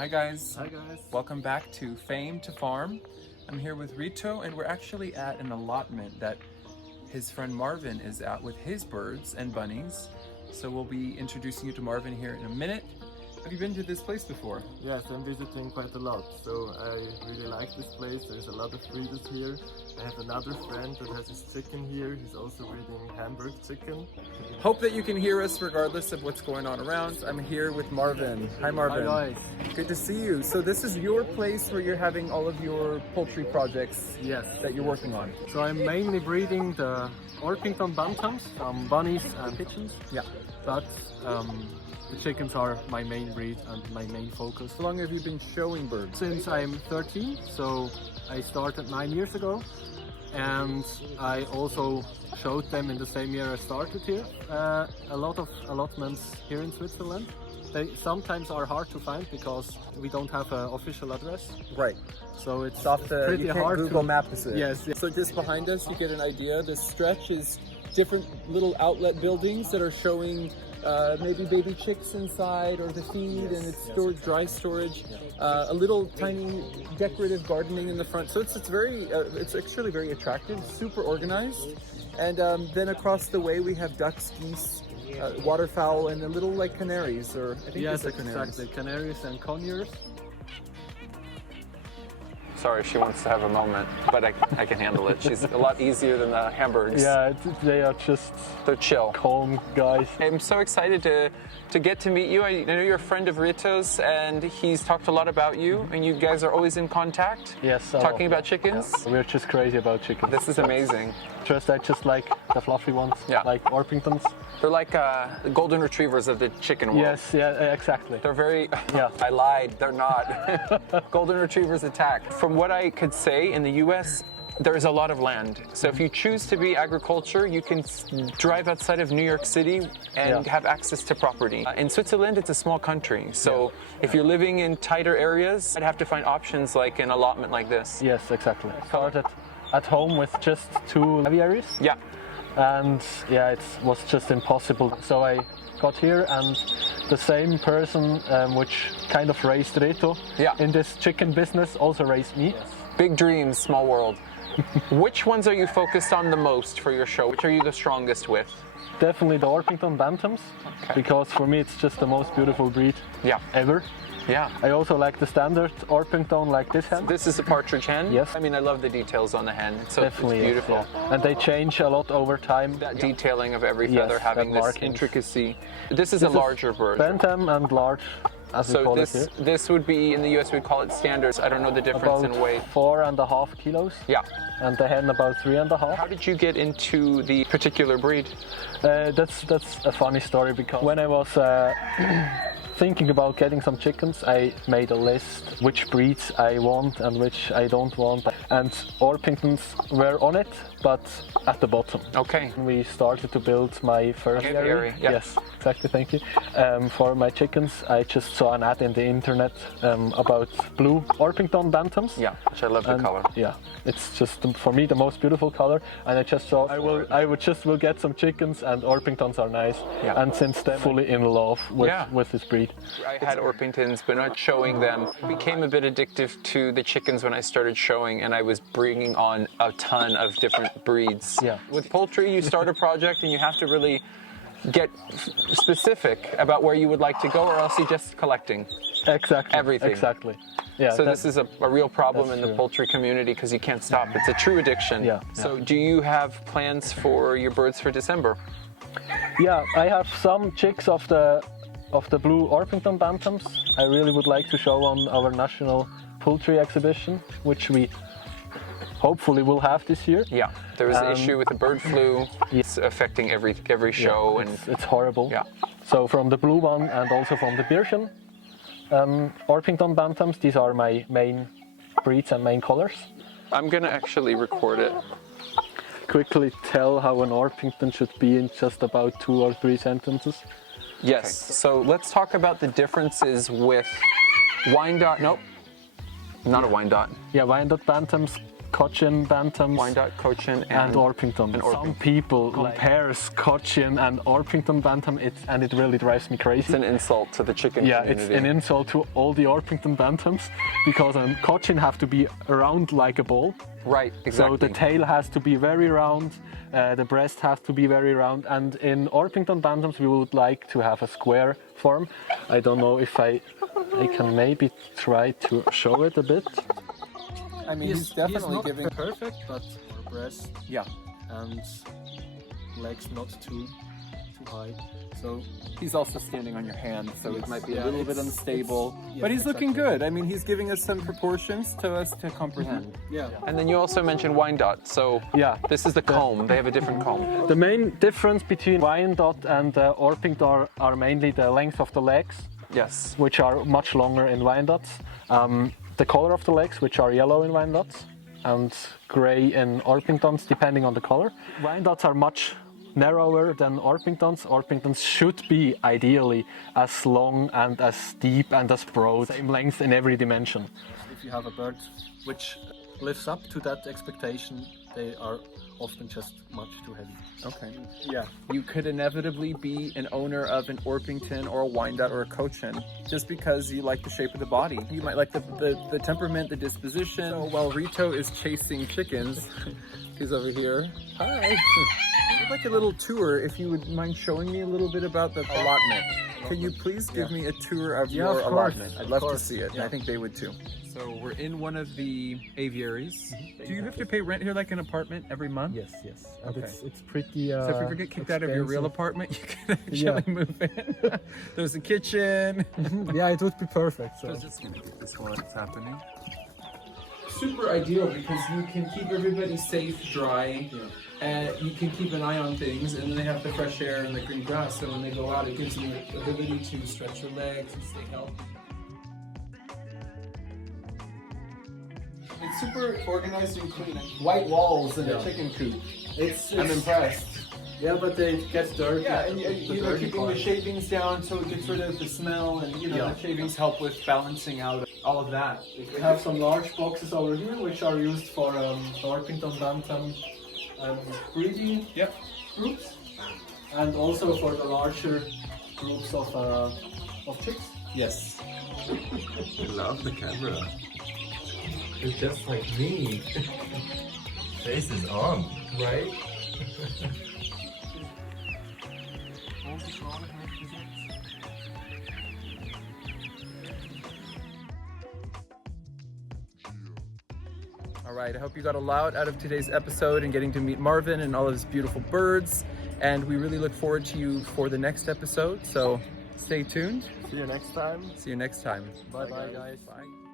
Hi guys. Hi guys. Welcome back to Fame to Farm. I'm here with Reto and we're actually at an allotment that his friend Marvin is at with his birds and bunnies. So we'll be introducing you to Marvin here in a minute. Have you been to this place before? Yes, I'm visiting quite a lot, so I really like this place. There's a lot of breeders here. I have another friend that has his chicken here. He's also breeding Hamburg chicken. Hope that you can hear us regardless of what's going on around. I'm here with Marvin. Hi Marvin. Hi guys. Good to see you. So this is your place where you're having all of your poultry projects that you're working on. So I'm mainly breeding the Orpington Bantams, some bunnies and pigeons. Yeah. But the chickens are my main breed and my main focus. How long have you been showing birds? Since I'm 13, so I started 9 years ago. And I also showed them in the same year I started here. A lot of allotments here in Switzerland. They sometimes are hard to find because we don't have an official address. Right. So it's Off the, pretty you can't hard Google to Maps it. Yes. So just behind us, you get an idea. This stretch is different little outlet buildings that are showing maybe baby chicks inside or the feed, and it's stored, dry storage. A little tiny decorative gardening in the front. So it's it's actually very attractive, super organized. And then across the way we have ducks, geese, waterfowl, and a little like canaries, or I think yes, these are canaries. exactly. Canaries and conures. Sorry, she wants to have a moment, but I can handle it. She's a lot easier than the Hamburgs. Yeah, they are just They're chill. calm guys. I'm so excited to get to meet you. I know you're a friend of Rito's, and he's talked a lot about you, and you guys are always in contact. Yes. Talking about chickens. Yeah. We're just crazy about chickens. This is amazing. I just like the fluffy ones, like Orpingtons. They're like the golden retrievers of the chicken world. Yes, yeah, exactly. They're very, Yeah. I lied, they're not. Golden retrievers attack. From what I could say, in the US, there's a lot of land. So if you choose to be agriculture, you can drive outside of New York City and have access to property. In Switzerland, it's a small country. So if you're living in tighter areas, I'd have to find options like an allotment like this. Yes, exactly. I started at home with just 2 aviaries. Yeah. And yeah, it was just impossible. So I got here, and the same person which kind of raised Reto in this chicken business also raised me. Big dreams, small world. Which ones are you focused on the most for your show? Which are you the strongest with? Definitely the Orpington Bantams, because for me it's just the most beautiful breed ever. Yeah. I also like the standard Orpington, like this hen. This is a partridge hen? Yes. I mean, I love the details on the hen. So Definitely, it's beautiful. Yes, yeah. And they change a lot over time. That detailing of every feather, having this intricacy. This is a larger bird. Bantam and large, as we call it here. So this would be, in the US we'd call it standards. I don't know the difference in weight. 4.5 kilos. Yeah. And the hen about 3.5. How did you get into the particular breed? That's a funny story, because when I was thinking about getting some chickens, I made a list which breeds I want and which I don't want, and Orpingtons were on it, but at the bottom. Okay. We started to build my first aviary. Yeah. Yes, exactly, thank you. For my chickens, I just saw an ad in the internet about Blue Orpington Bantams. Yeah, which I love the color. Yeah, it's just for me the most beautiful color, and I just thought I will get some chickens, and Orpingtons are nice. Yeah. And since then, fully in love with this breed. I had Orpingtons, but not showing them. It became a bit addictive to the chickens when I started showing, and I was bringing on a ton of different breeds. Yeah. With poultry, you start a project and you have to really get specific about where you would like to go, or else you're just collecting. Exactly. Everything. Exactly. Yeah. So this is a real problem in the poultry community, because you can't stop. It's a true addiction. Yeah. So do you have plans for your birds for December? Yeah, I have some chicks of the Blue Orpington Bantams. I really would like to show on our national poultry exhibition, which we hopefully will have this year. Yeah, there was an issue with the bird flu. It's affecting every show, and it's horrible. Yeah. So from the blue one and also from the Birchen Orpington Bantams, these are my main breeds and main colors. I'm gonna actually record it. Quickly tell how an Orpington should be in just about 2 or 3 sentences. Yes, okay. So let's talk about the differences with Wyandotte. Nope, not a Wyandotte. Yeah, Wyandotte Bantams Cochin Bantams. Wyandotte, Cochin, And Orpington. Some people compares Cochin and Orpington Bantam, and it really drives me crazy. It's an insult to the chicken community. It's an insult to all the Orpington Bantams because Cochin have to be round like a ball. Right, exactly. So the tail has to be very round, the breast has to be very round, and in Orpington Bantams we would like to have a square form. I don't know if I can maybe try to show it a bit. I mean, he's definitely not giving perfect, but breast and legs not too high. So he's also standing on your hand, so it might be a little bit it's- unstable. yeah, but he's looking exactly. good. I mean, he's giving us some proportions to us to comprehend. yeah. And then you also mentioned Wyandotte, so this is the comb. They have a different comb. The main difference between Wyandotte and Orpington are mainly the length of the legs, Yes. which are much longer in Wyandottes. The color of the legs, which are yellow in Wyandottes and grey in Orpingtons, depending on the color. Wyandottes are much narrower than Orpingtons. Orpingtons should be ideally as long and as deep and as broad, same length in every dimension. If you have a bird which lives up to that expectation, they are often just much too heavy. Okay. Yeah. You could inevitably be an owner of an Orpington or a Wyandotte or a Cochin just because you like the shape of the body. You might like the temperament, the disposition. So while Reto is chasing chickens, he's over here. Hi. I'd like a little tour, if you would mind showing me a little bit about the allotment. Can you please give me a tour of your of course. allotment? I'd Of love to course. see it. Yeah. I think they would too. So we're in one of the aviaries. Do you have to pay rent here like an apartment every month? Yes. And Okay. it's pretty. So if you ever get kicked out of your real apartment, you can actually move in. There's a kitchen. Yeah, it would be perfect. So. Just gonna get this while it's happening. Super ideal because you can keep everybody safe, dry, and you can keep an eye on things, and then they have the fresh air and the green grass. So when they go out, it gives you the ability to stretch your legs and stay healthy. It's super organized and clean. White walls and a chicken coop. I'm impressed. Yeah, but they get dirty. Yeah, and you know, keeping the shavings down so it gets rid of the smell, and you know, the shavings help with balancing out all of that. We have some large boxes over here, which are used for Orpington Bantam breeding groups, and also for the larger groups of chicks. Yes. I love the camera. It's just like me. Face is on. Right? All right, I hope you got a lot out of today's episode and getting to meet Marvin and all of his beautiful birds. And we really look forward to you for the next episode. So stay tuned. See you next time. See you next time. Bye bye, guys. Bye.